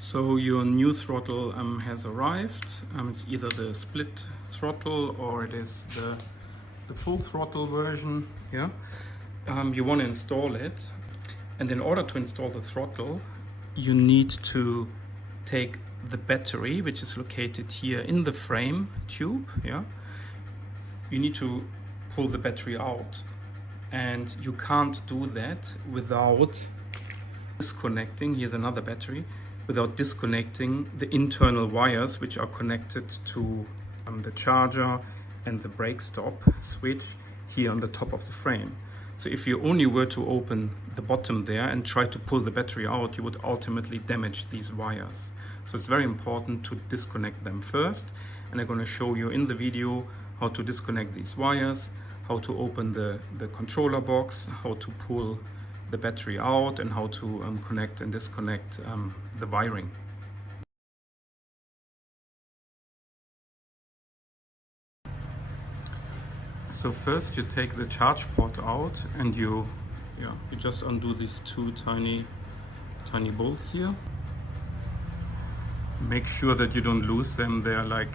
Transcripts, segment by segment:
So your new throttle has arrived. It's either the split throttle or it is the full throttle version. Yeah. You want to install it, and in order to install the throttle, you need to take the battery, which is located here in the frame tube. Yeah. You need to pull the battery out, and you can't do that without disconnecting. Here's another battery. Without disconnecting the internal wires which are connected to the charger and the brake stop switch here on the top of the frame. So if you only were to open the bottom there and try to pull the battery out, you would ultimately damage these wires. So it's very important to disconnect them first, and I'm going to show you in the video how to disconnect these wires, how to open the controller box, how to pull the battery out, and how to connect and disconnect the wiring. So first you take the charge port out, and you just undo these two tiny bolts here. Make sure that you don't lose them. They're like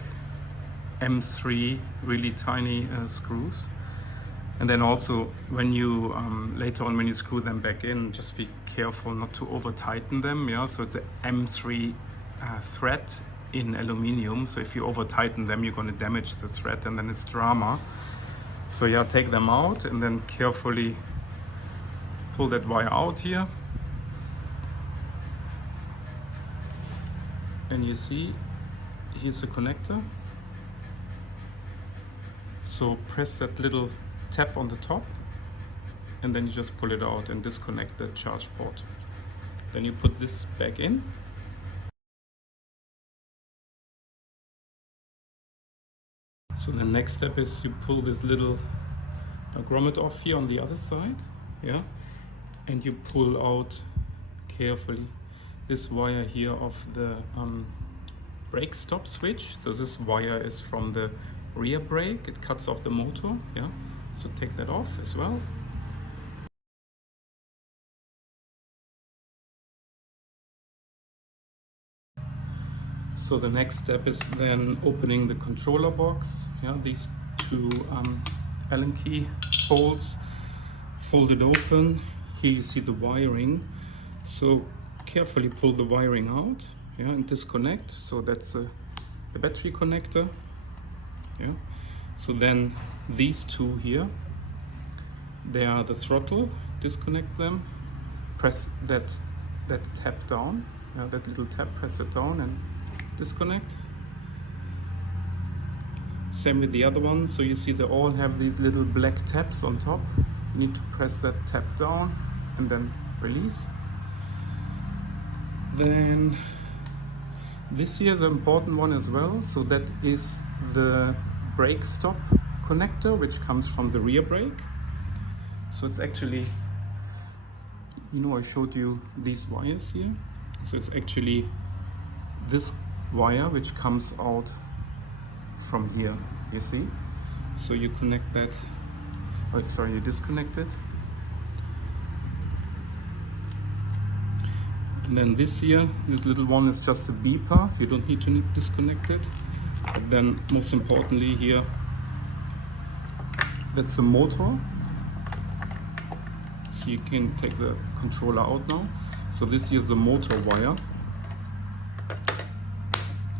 M3 really tiny screws. And then also when you later on when you screw them back in, just be careful not to over tighten them. Yeah, so it's an M3 thread in aluminium. So if you over tighten them, you're going to damage the thread, and then it's drama. So yeah, take them out and then carefully pull that wire out here. And you see, here's the connector. So press that little tap on the top, and then you just pull it out and disconnect the charge port. Then you put this back in. So the next step is you pull this little grommet off here on the other side, yeah, and you pull out carefully this wire here of the brake stop switch. So this wire is from the rear brake. It cuts off the motor, yeah. So take that off as well. So the next step is then opening the controller box. Yeah, these two Allen key bolts, fold it open. Here you see the wiring. So carefully pull the wiring out, yeah, and disconnect. So that's the battery connector. Yeah. So then these two here, they are the throttle. Disconnect them. Press that tab down. Yeah, that little tab. Press it down and disconnect. Same with the other one. So you see they all have these little black tabs on top. You need to press that tab down and then release. Then this here is an important one as well. So that is the brake stop connector, which comes from the rear brake. So it's actually, I showed you these wires here. So it's actually this wire which comes out from here, you see. So you connect that, you disconnect it. And then this here, this little one is just a beeper. You don't need to disconnect it. But then most importantly here, that's the motor. So you can take the controller out now. So this here is the motor wire.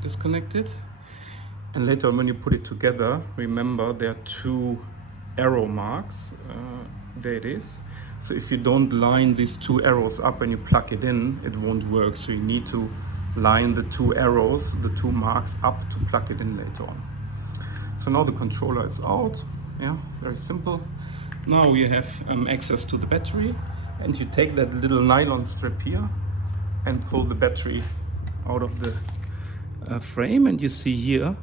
Disconnect it. And later when you put it together, remember there are two arrow marks. There it is. So if you don't line these two arrows up when you plug it in, it won't work. So you need to line the two arrows, the two marks up to plug it in later on. So now the controller is out. Yeah, very simple. Now you have access to the battery, and you take that little nylon strip here and pull the battery out of the frame, and you see here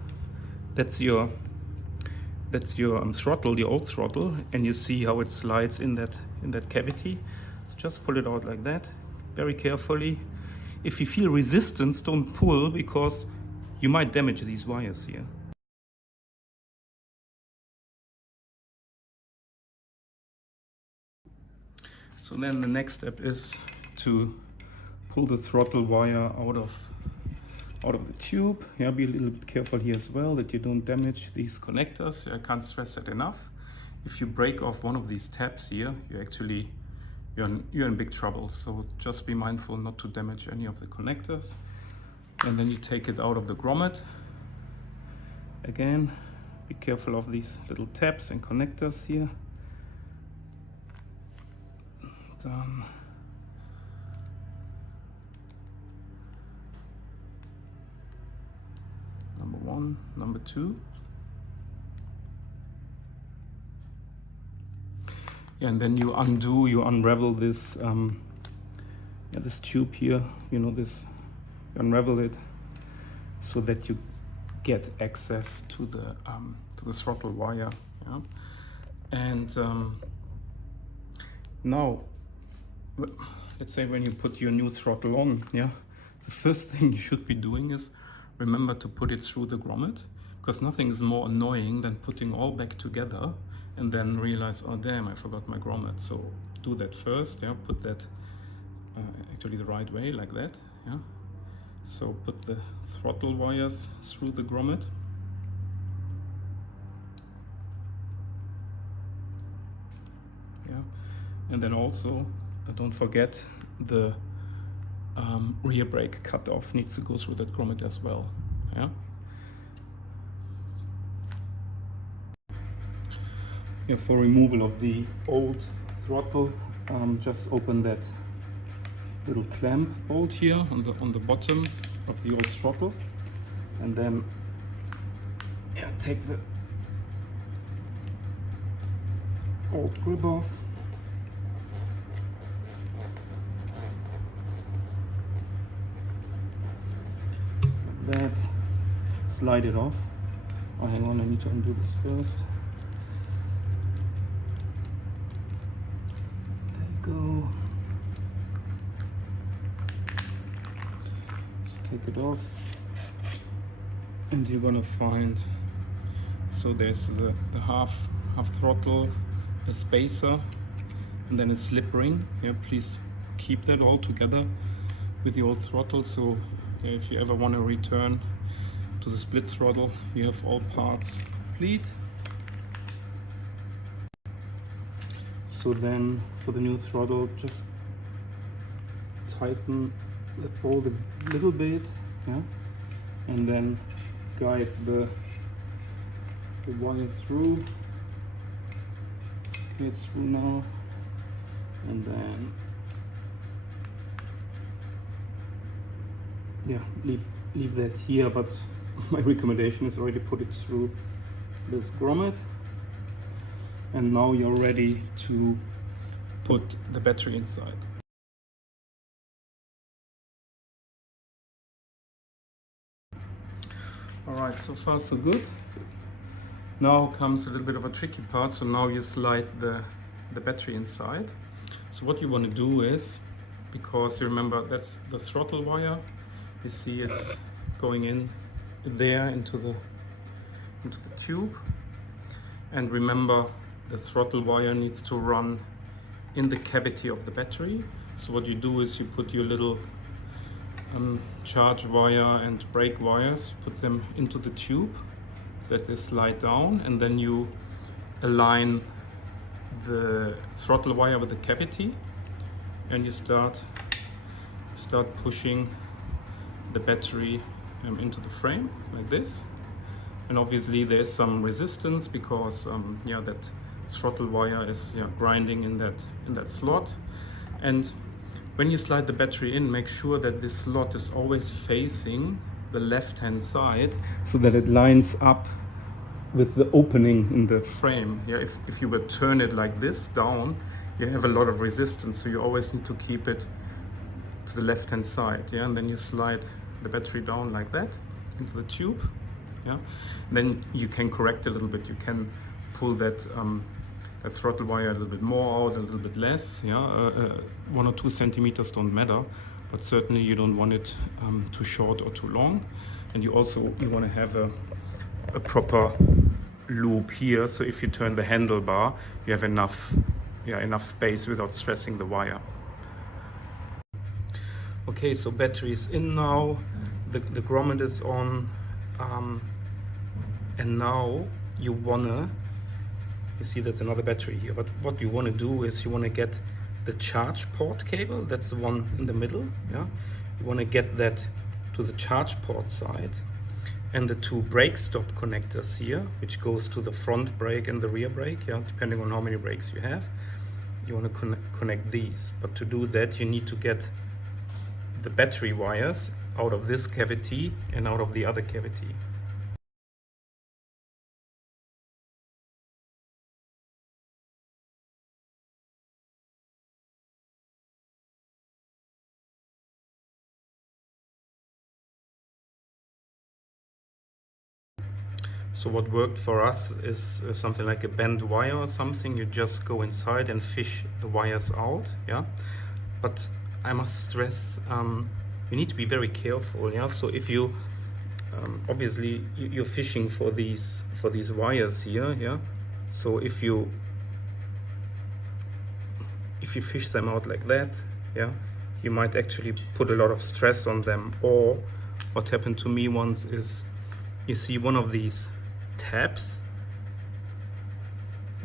that's your throttle, the old throttle, and you see how it slides in that cavity. So just pull it out like that, very carefully. If you feel resistance, don't pull, because you might damage these wires here. So then the next step is to pull the throttle wire out of out of the tube. Yeah, be a little bit careful here as well that you don't damage these connectors. I can't stress that enough. If you break off one of these tabs here, you're in big trouble. So just be mindful not to damage any of the connectors. And then you take it out of the grommet. Again, be careful of these little tabs and connectors here. Done. Number one, number two. And then you unravel this this tube here, you unravel it so that you get access to the throttle wire. Yeah? And now, let's say when you put your new throttle on, yeah, the first thing you should be doing is remember to put it through the grommet, because nothing is more annoying than putting all back together and then realize, oh damn, I forgot my grommet. So do that first, yeah, put that actually the right way, like that, yeah. So put the throttle wires through the grommet. Yeah, and then also don't forget the rear brake cutoff needs to go through that grommet as well. Yeah. Yeah, for removal of the old throttle, just open that little clamp bolt here on the bottom of the old throttle, and then take the old grip off. Like that. Slide it off. Oh, hang on, I need to undo this first. Go. So take it off, and you're gonna find, so there's the half throttle, a spacer, and then a slip ring. Yeah, please keep that all together with the old throttle. So if you ever want to return to the split throttle, you have all parts complete. So then for the new throttle, just tighten that bolt a little bit, yeah, and then guide the wire through. Okay, it's through now, and then leave that here, but my recommendation is already put it through this grommet. And now you're ready to put the battery inside. All right, so far so good. Now comes a little bit of a tricky part. So now you slide the battery inside. So what you want to do is, because you remember that's the throttle wire, you see it's going in there into the tube. And remember, the throttle wire needs to run in the cavity of the battery. So what you do is you put your little charge wire and brake wires, put them into the tube so that they slide down, and then you align the throttle wire with the cavity, and you start pushing the battery into the frame like this. And obviously there's some resistance because that throttle wire is grinding in that slot. And when you slide the battery in, make sure that this slot is always facing the left hand side so that it lines up with the opening in the frame. Yeah, if you would turn it like this down, you have a lot of resistance, so you always need to keep it to the left hand side. Yeah, and then you slide the battery down like that into the tube. Yeah, then you can correct a little bit. You can pull that throttle wire a little bit more out, a little bit less. Yeah, 1 or 2 centimeters don't matter, but certainly you don't want it too short or too long. And you want to have a proper loop here. So if you turn the handlebar, you have enough space without stressing the wire. Okay, so battery is in now. the grommet is on, and now you see that's another battery here, but what you want to do is you want to get the charge port cable, that's the one in the middle, yeah. You want to get that to the charge port side, and the two brake stop connectors here, which goes to the front brake and the rear brake, yeah, depending on how many brakes you have. You want to connect these, but to do that you need to get the battery wires out of this cavity and out of the other cavity. So what worked for us is something like a bent wire or something. You just go inside and fish the wires out, yeah. But I must stress, you need to be very careful, yeah. So if you obviously you're fishing for these wires here, yeah. So if you fish them out like that, yeah, you might actually put a lot of stress on them. Or what happened to me once is, you see, one of these tabs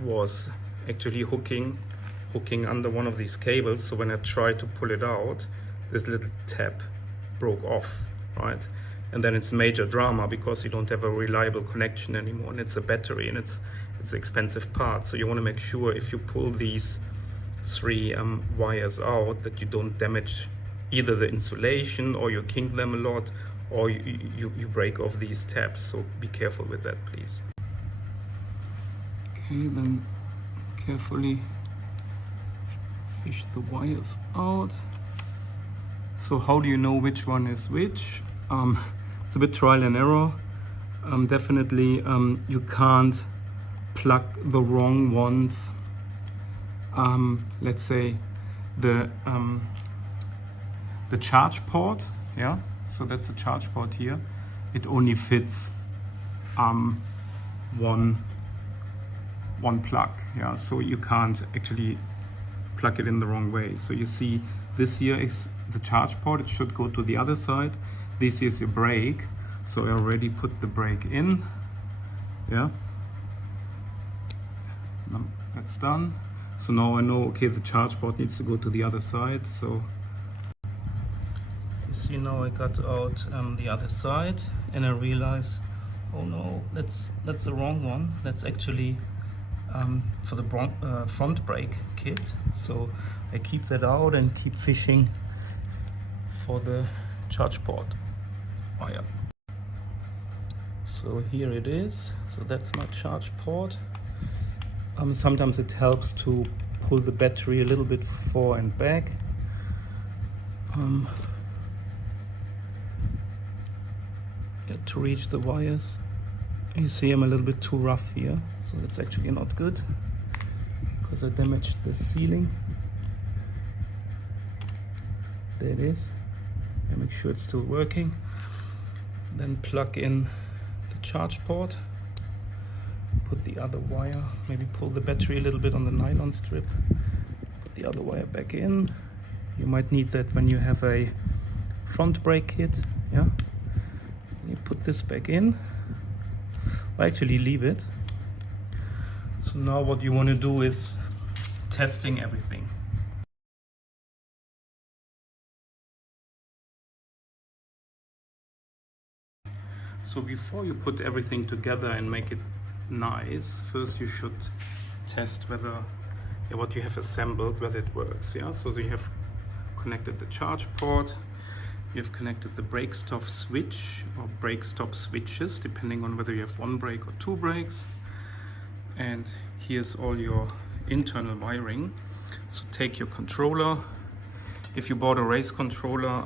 was actually hooking under one of these cables. So when I tried to pull it out, this little tab broke off, right? And then it's major drama because you don't have a reliable connection anymore, and it's a battery, and it's an expensive part. So you want to make sure if you pull these three wires out that you don't damage either the insulation, or you kink them a lot, or you break off these tabs. So be careful with that, please. Okay, then carefully fish the wires out. So how do you know which one is which? It's a bit trial and error. Definitely you can't plug the wrong ones. Let's say the charge port, yeah. So that's the charge port here. It only fits one plug, yeah. So you can't actually plug it in the wrong way. So you see, this here is the charge port. It should go to the other side. This is your brake. So I already put the brake in, yeah. That's done. So now I know, okay, the charge port needs to go to the other side. So you see, now I got out the other side, and I realize, oh no, that's the wrong one. That's actually for the front brake kit. So I keep that out and keep fishing for the charge port wire. So here it is. So that's my charge port. Sometimes it helps to pull the battery a little bit forward and back. To reach the wires. You see I'm a little bit too rough here, so that's actually not good because I damaged the sealing. There it is. And make sure it's still working. Then plug in the charge port. Put the other wire, maybe pull the battery a little bit on the nylon strip. Put the other wire back in. You might need that when you have a front brake kit, yeah. You put this back in. Or actually leave it. So now what you want to do is testing everything. So before you put everything together and make it nice, first you should test whether what you have assembled, whether it works, yeah. So you have connected the charge port, you have connected the brake stop switch or brake stop switches, depending on whether you have one brake or two brakes, and here's all your internal wiring. So take your controller. If you bought a race controller,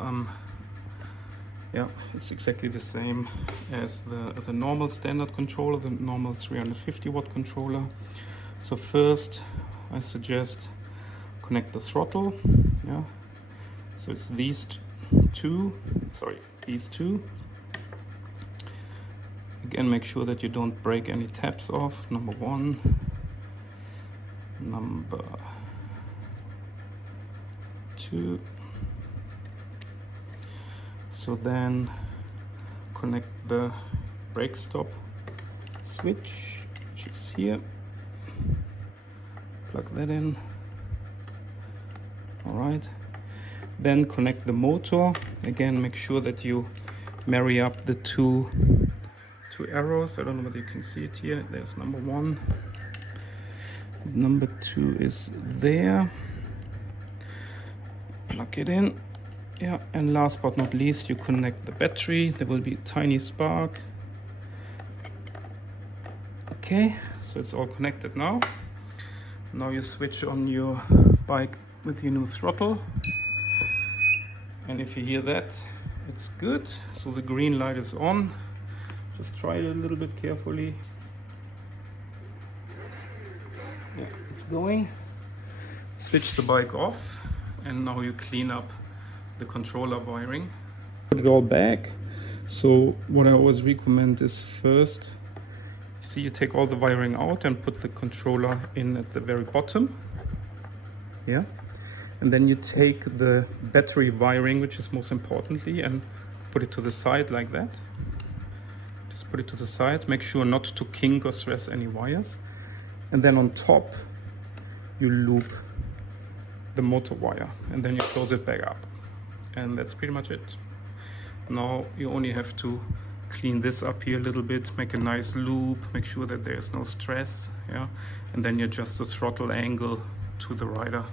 yeah, it's exactly the same as the normal standard controller, the normal 350 watt controller. So first I suggest connect the throttle, yeah. So it's these two. Again, make sure that you don't break any tabs off, number one. Number two. So then connect the brake stop switch, which is here. Plug that in. All right. Then connect the motor. Again, make sure that you marry up the two arrows. I don't know whether you can see it here. There's number 1. Number 2 is there. Plug it in. Yeah, and last but not least, you connect the battery. There will be a tiny spark. Okay, so it's all connected now. Now you switch on your bike with your new throttle. And if you hear that, it's good. So the green light is on. Just try it a little bit carefully. Yeah, it's going. Switch the bike off, and now you clean up the controller wiring. Put it all back. So what I always recommend is first, see, you take all the wiring out and put the controller in at the very bottom. Yeah. And then you take the battery wiring, which is most importantly, and put it to the side like that. Just put it to the side. Make sure not to kink or stress any wires. And then on top, you loop the motor wire, and then you close it back up. And that's pretty much it. Now you only have to clean this up here a little bit, make a nice loop, make sure that there's no stress, yeah, and then you adjust the throttle angle to the rider.